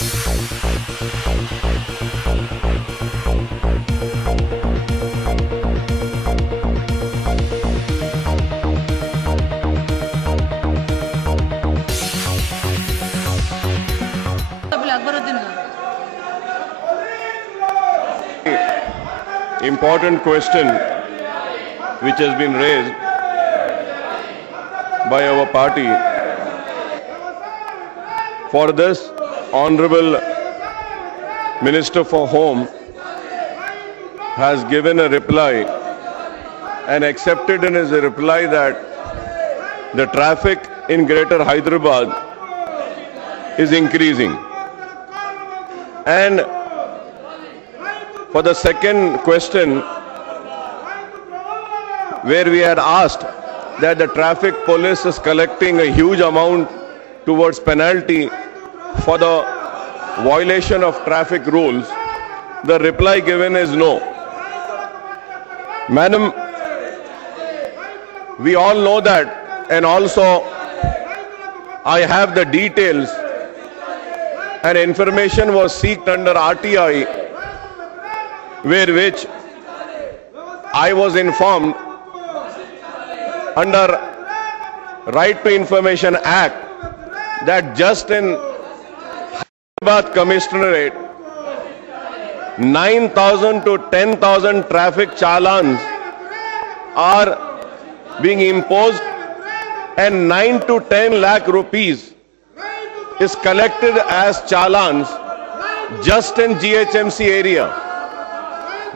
Important question which has been raised by our party. For this, Honorable Minister for Home has given a reply and accepted in his reply that the traffic in Greater Hyderabad is increasing. And for the second question, where we had asked that the traffic police is collecting a huge amount towards penalty for the violation of traffic rules, the reply given is no. Madam, we all know that, and also I have the details, and information was sought under RTI, which I was informed under Right to Information Act that just in Hyderabad Commissionerate, 9,000 to 10,000 traffic challans are being imposed and 9 to 10 lakh rupees is collected as challans just in GHMC area.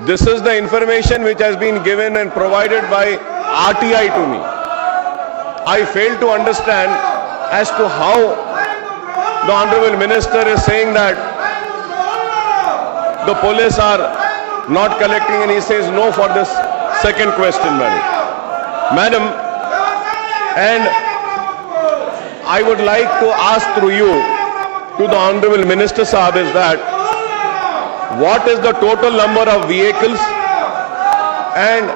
This is the information which has been given and provided by RTI to me. I fail to understand as to how the Honorable Minister is saying that the police are not collecting, and he says no for this second question, Madam. And I would like to ask through you to the Honorable Minister Sahab is that what is the total number of vehicles and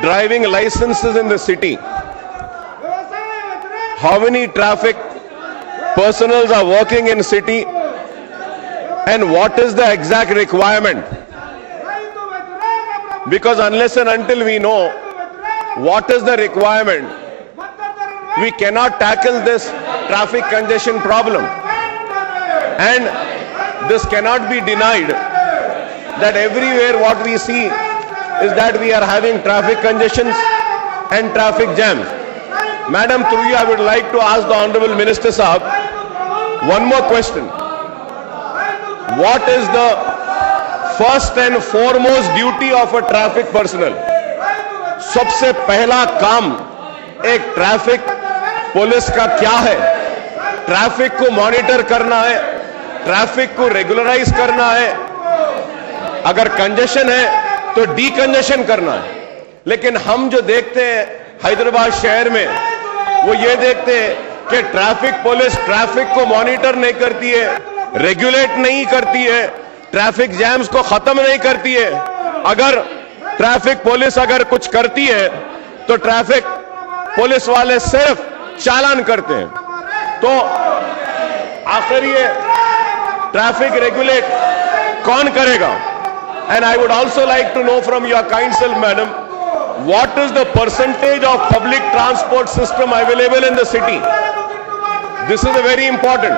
driving licenses in the city? How many traffic personnel are working in city? And what is the exact requirement? Because unless and until we know what is the requirement, we cannot tackle this traffic congestion problem. And this cannot be denied that everywhere what we see is that we are having traffic congestions and traffic jams. Madam, through you I would like to ask the Honorable Minister Sahab one more question. What is the first and foremost duty of a traffic personnel? सबसे पहला काम एक traffic police का क्या है? Traffic को monitor करना है, ट्रैफिक को रेगुलराइज करना है, अगर कंजेशन है तो डीकंजेशन करना है। लेकिन हम जो देखते हैं हैदराबाद शहर में, वो ये देखते हैं कि ट्रैफिक पुलिस ट्रैफिक को मॉनिटर नहीं करती है, रेगुलेट नहीं करती है, ट्रैफिक जैम्स को खत्म नहीं करती है। अगर ट्रैफिक पुलिस अगर कुछ करती है तो ट्रैफिक पुलिस वाले सिर्फ चालान करते हैं। तो आखिर ये ट्रैफिक रेगुलेट कौन करेगा? And I would also like to know from your counsel, Madam, what is the percentage of public transport system available in the city? This is a very important.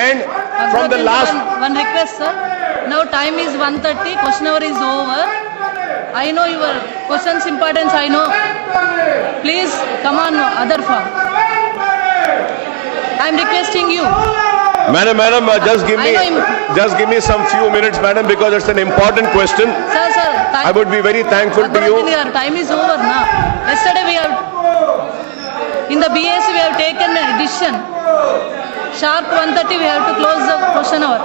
And from the last... One request, sir. Now time is 1:30, question hour is over. I know your question's importance, I know. Please come on other form. I am requesting you. Madam, just give me some few minutes, Madam, because it's an important question. Sir, I would be very thankful to you. Your time is over now. Yesterday we have, in the BAC we have taken a decision. Sharp 1:30 we have to close the question hour.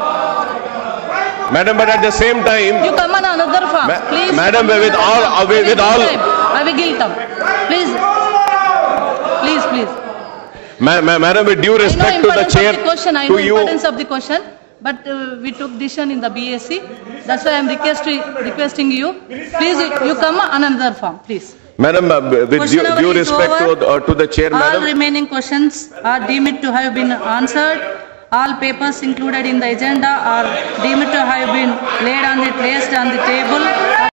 Madam, but at the same time... You come on another form, please. Madam, with all... I will give time. Please. Madam, with due respect to the chair, I know importance of the question, but we took decision in the BAC. That's why I am requesting you. Please, you come on another form, please. Madam, with due respect to the chair, Madam. All remaining questions are deemed to have been answered. All papers included in the agenda are deemed to have been placed on the table.